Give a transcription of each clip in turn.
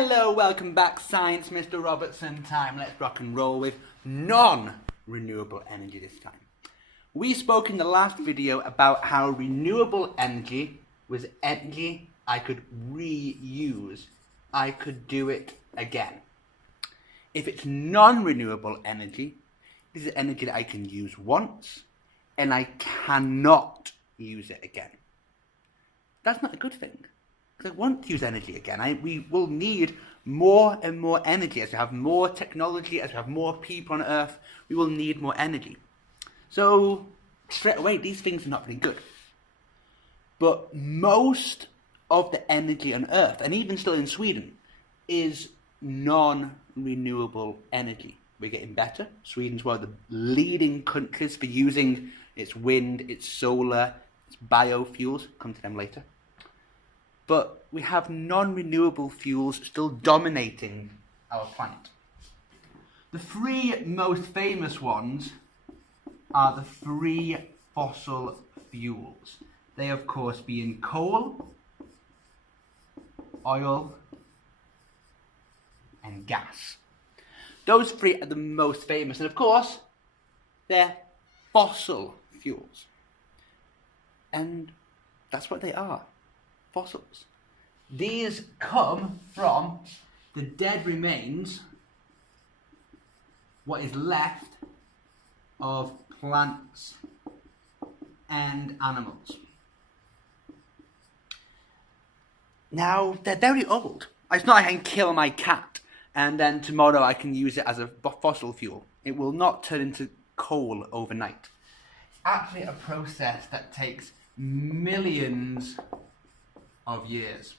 Hello, welcome back, Science Mr. Robertson time. Let's rock and roll with non-renewable energy this time. We spoke in the last video about how renewable energy was energy I could reuse. I could do it again. If it's non-renewable energy, this is energy that I can use once and I cannot use it again. That's not a good thing. Because I want to use energy again. We will need more and more energy. As we have more technology, as we have more people on Earth, we will need more energy. So, straight away, these things are not very good. But most of the energy on Earth, and even still in Sweden, is non-renewable energy. We're getting better. Sweden's one of the leading countries for using its wind, its solar, its biofuels. Come to them later. But we have non-renewable fuels still dominating our planet. The three most famous ones are the three fossil fuels. They, of course, being coal, oil, and gas. Those three are the most famous, and of course, they're fossil fuels. And that's what they are. Fossils. These come from the dead remains, what is left of plants and animals. Now, they're very old. It's not like I can kill my cat and then tomorrow I can use it as a fossil fuel. It will not turn into coal overnight. It's actually a process that takes millions of years.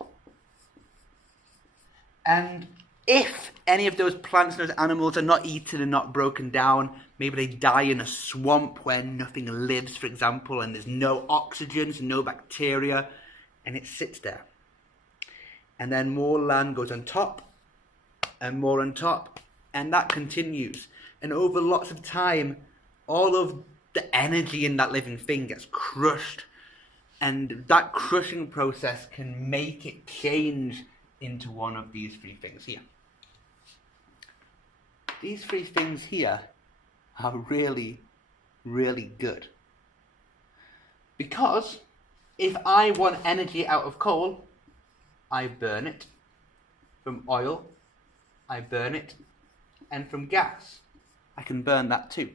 And if any of those plants and those animals are not eaten and not broken down, maybe they die in a swamp where nothing lives, for example, and there's no oxygen, so no bacteria, and it sits there. And then more land goes on top, and more on top, and that continues. And over lots of time, all of the energy in that living thing gets crushed. And that crushing process can make it change into one of these three things here. These three things here are really, really good. Because if I want energy out of coal, I burn it. From oil, I burn it. And from gas, I can burn that too.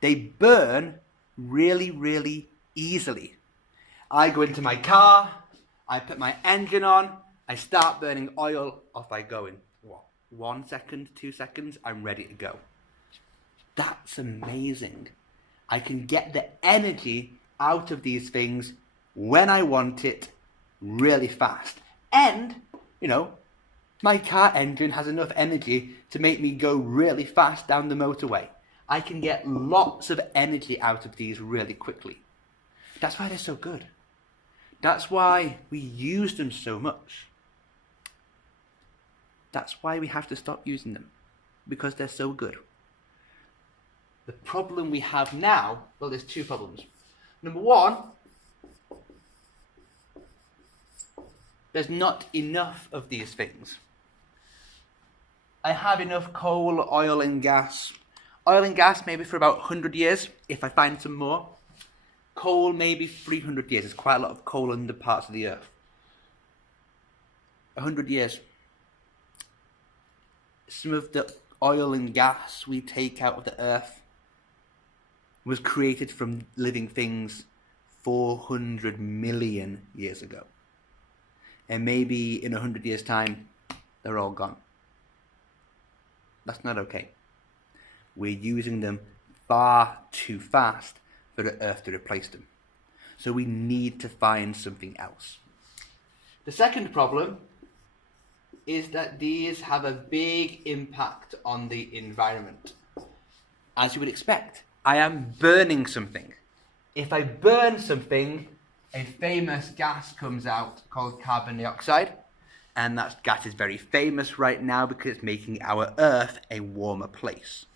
They burn really, really easily. I go into my car, I put my engine on, I start burning oil, off I go in, 1 second, 2 seconds, I'm ready to go. That's amazing. I can get the energy out of these things when I want it really fast. And, my car engine has enough energy to make me go really fast down the motorway. I can get lots of energy out of these really quickly. That's why they're so good. That's why we use them so much. That's why we have to stop using them. Because they're so good. The problem we have now, well, there's two problems. Number one, there's not enough of these things. I have enough coal, oil and gas. Oil and gas maybe for about 100 years, if I find some more. Coal, maybe 300 years. There's quite a lot of coal under parts of the Earth. 100 years. Some of the oil and gas we take out of the Earth was created from living things 400 million years ago. And maybe in 100 years' time, they're all gone. That's not okay. We're using them far too fast for the Earth to replace them. So we need to find something else. The second problem is that these have a big impact on the environment. As you would expect, I am burning something. If I burn something, a famous gas comes out called carbon dioxide. And that gas is very famous right now because it's making our Earth a warmer place.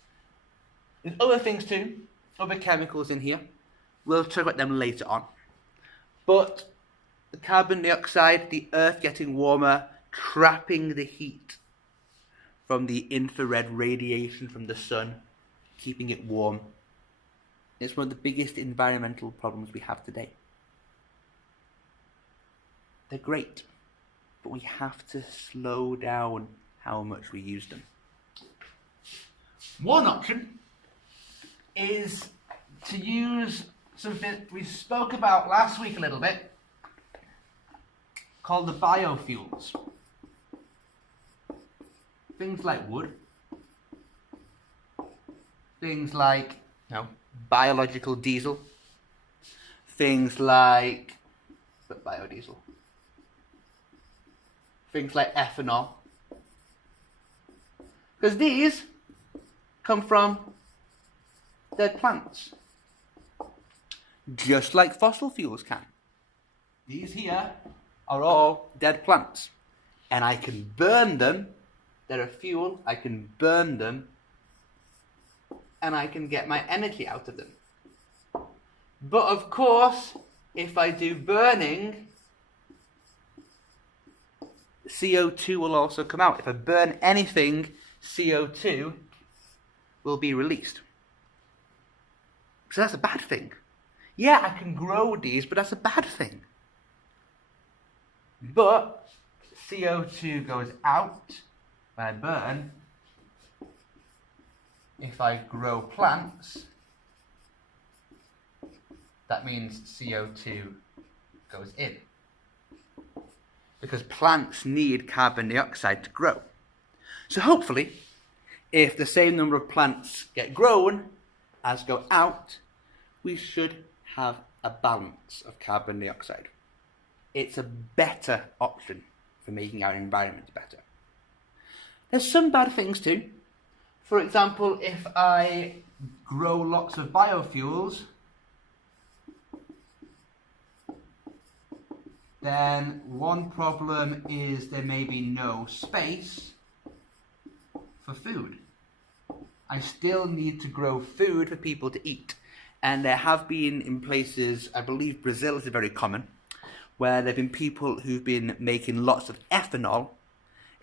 There's other things too, other chemicals in here. We'll talk about them later on. But the carbon dioxide, the Earth getting warmer, trapping the heat from the infrared radiation from the sun, keeping it warm. It's one of the biggest environmental problems we have today. They're great, but we have to slow down how much we use them. One option is to use something we spoke about last week a little bit, called the biofuels. Things like wood, things like biological diesel, things like biodiesel, things like ethanol, because these come from dead plants, just like fossil fuels can. These here are all dead plants, and I can burn them. They're a fuel. I can burn them, and I can get my energy out of them. But of course, if I do burning, CO2 will also come out. If I burn anything, CO2 will be released. So that's a bad thing. Yeah, I can grow these, but that's a bad thing. But CO2 goes out when I burn. If I grow plants, that means CO2 goes in. Because plants need carbon dioxide to grow. So hopefully, if the same number of plants get grown as go out, we should have a balance of carbon dioxide. It's a better option for making our environment better. There's some bad things too. For example, if I grow lots of biofuels, then one problem is there may be no space for food. I still need to grow food for people to eat. And there have been in places, I believe Brazil is very common, where there have been people who've been making lots of ethanol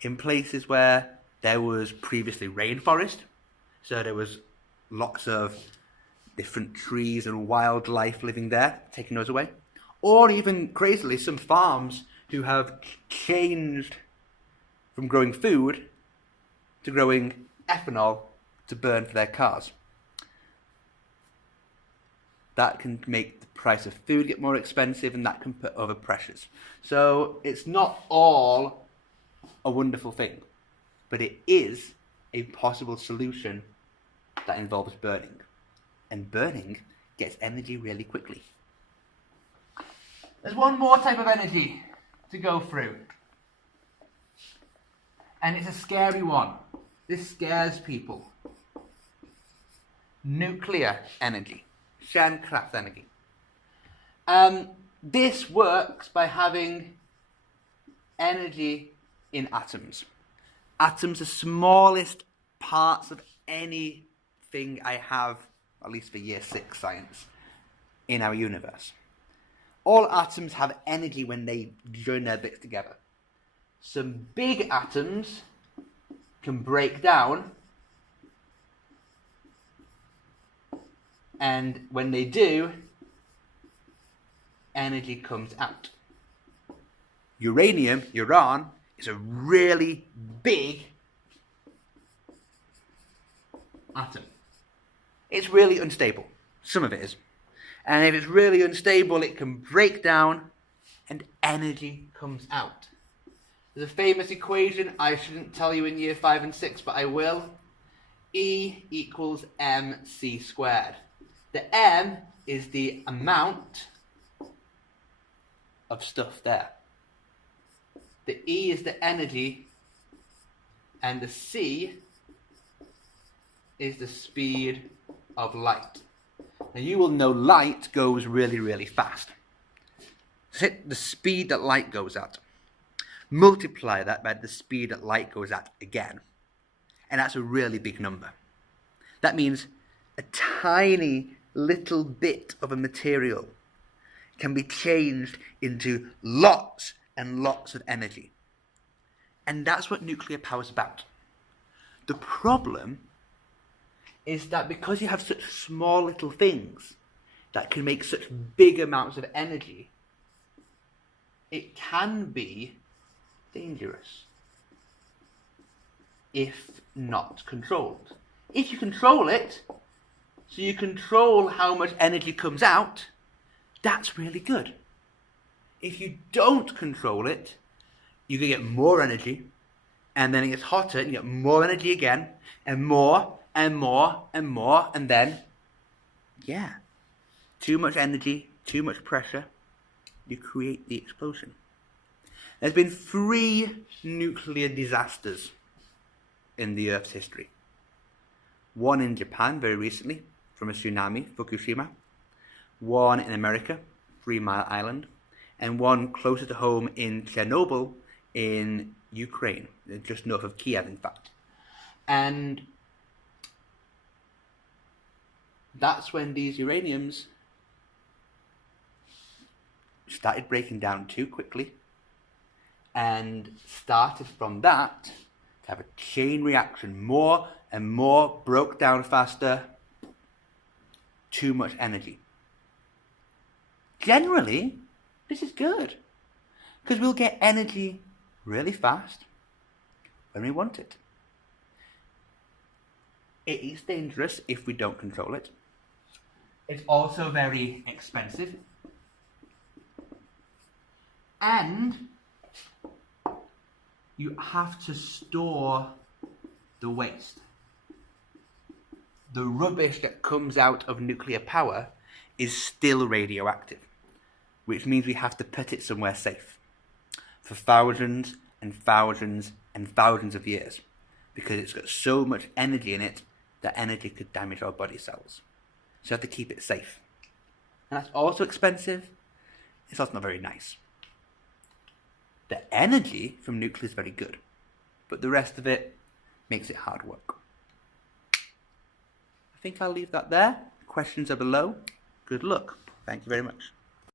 in places where there was previously rainforest. So there was lots of different trees and wildlife living there, taking those away. Or even, crazily, some farms who have changed from growing food to growing ethanol to burn for their cars. That can make the price of food get more expensive, and that can put other pressures. So it's not all a wonderful thing, but it is a possible solution that involves burning. And burning gets energy really quickly. There's one more type of energy to go through. And it's a scary one. This scares people. Nuclear energy. Kärnkraftenergi. This works by having energy in atoms. Atoms are the smallest parts of anything I have, at least for year 6 science, in our universe. All atoms have energy when they join their bits together. Some big atoms can break down, and when they do, energy comes out. Uranium, uran, is a really big atom. It's really unstable. Some of it is. And if it's really unstable, it can break down and energy comes out. There's a famous equation I shouldn't tell you in year 5 and 6, but I will. E equals mc squared. The m is the amount of stuff there. The E is the energy, and the c is the speed of light. Now you will know light goes really, really fast. Hit the speed that light goes at. Multiply that by the speed that light goes at again. And that's a really big number. That means a tiny little bit of a material can be changed into lots and lots of energy. And that's what nuclear power is about. The problem is that because you have such small little things that can make such big amounts of energy, it can be dangerous if not controlled. If you control it, so you control how much energy comes out, that's really good. If you don't control it, you can get more energy, and then it gets hotter, and you get more energy again, and more, and more, and more, and then, yeah, too much energy, too much pressure, you create the explosion. There's been 3 nuclear disasters in the Earth's history. One in Japan very recently, from a tsunami, Fukushima. One in America, 3 Mile Island. And one closer to home in Chernobyl in Ukraine, just north of Kiev, in fact. And that's when these uraniums started breaking down too quickly, and started from that to have a chain reaction. More and more broke down faster. Too much energy. Generally, this is good, because we'll get energy really fast when we want it. It is dangerous if we don't control it. It's also very expensive. And you have to store the waste. The rubbish that comes out of nuclear power is still radioactive, which means we have to put it somewhere safe for thousands and thousands and thousands of years, because it's got so much energy in it that energy could damage our body cells. So you have to keep it safe. And that's also expensive. It's also not very nice. The energy from nuclear is very good, but the rest of it makes it hard work. I think I'll leave that there. Questions are below. Good luck. Thank you very much.